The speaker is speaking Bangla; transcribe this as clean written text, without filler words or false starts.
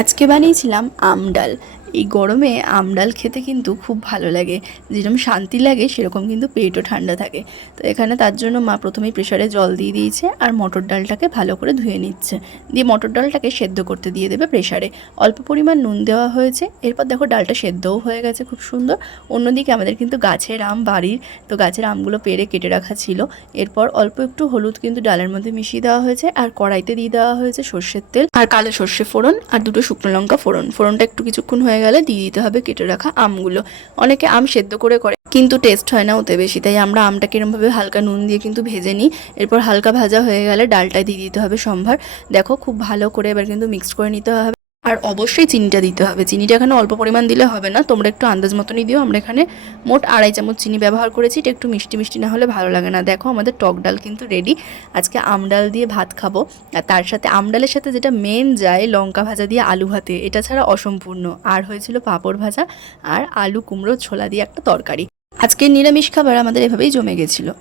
আজকে বানিয়েছিলাম আম ডাল। এই গরমে আম ডাল খেতে কিন্তু খুব ভালো লাগে, যেরকম শান্তি লাগে সেরকম কিন্তু পেটও ঠান্ডা থাকে। তো এখানে তার জন্য মা প্রথমেই প্রেসারে জল দিয়ে দিয়েছে আর মটর ডালটাকে ভালো করে ধুয়ে নিচ্ছে, দিয়ে মটর ডালটাকে সেদ্ধ করতে দিয়ে দেবে প্রেসারে। অল্প পরিমাণ নুন দেওয়া হয়েছে, এরপর দেখো ডালটা সেদ্ধও হয়ে গেছে খুব সুন্দর। অন্যদিকে আমাদের কিন্তু গাছের আম বাড়ির, তো গাছের আমগুলো পেড়ে কেটে রাখা ছিল। এরপর অল্প একটু হলুদ কিন্তু ডালের মধ্যে মিশিয়ে দেওয়া হয়েছে, আর কড়াইতে দিয়ে দেওয়া হয়েছে সর্ষের তেল আর কালো সর্ষে ফোড়ন আর দুটো শুকনো লঙ্কা ফোড়ন। ফোড়নটা একটু কিছুক্ষণ হয়ে গেলে দিয়ে দিতে হবে কেটে রাখা আমগুলো। অনেকে আম সেদ্ধ করে কিন্তু টেস্ট হয় না ওতে বেশি, তাই আমরা আমটাকে এরমভাবে হালকা নুন দিয়ে কিন্তু ভেজে নিই। এরপর হালকা ভাজা হয়ে গেলে ডালটায় দিয়ে দিতে হবে সম্ভার। দেখো খুব ভালো করে এবার কিন্তু মিক্সড করে নিতে হবে, আর অবশ্যই চিনিটা দিতে হবে। চিনিটা এখানে অল্প পরিমাণ দিলে হবে না, তোমরা একটু আন্দাজ মতনই দিও। আমরা এখানে মোট 2.5 চামচ চিনি ব্যবহার করেছি, এটা একটু মিষ্টি মিষ্টি না হলে ভালো লাগে না। দেখো আমাদের টক ডাল কিন্তু রেডি। আজকে আম ডাল দিয়ে ভাত খাবো, আর তার সাথে আম ডালের সাথে যেটা মেন যায় লঙ্কা ভাজা দিয়ে আলু ভাতে, এটা ছাড়া অসম্পূর্ণ। আর হয়েছিল পাঁপড় ভাজা আর আলু কুমড়ো ছোলা দিয়ে একটা তরকারি। আজকে নিরামিষ খাবার আমাদের এভাবেই জমে গেছিলো।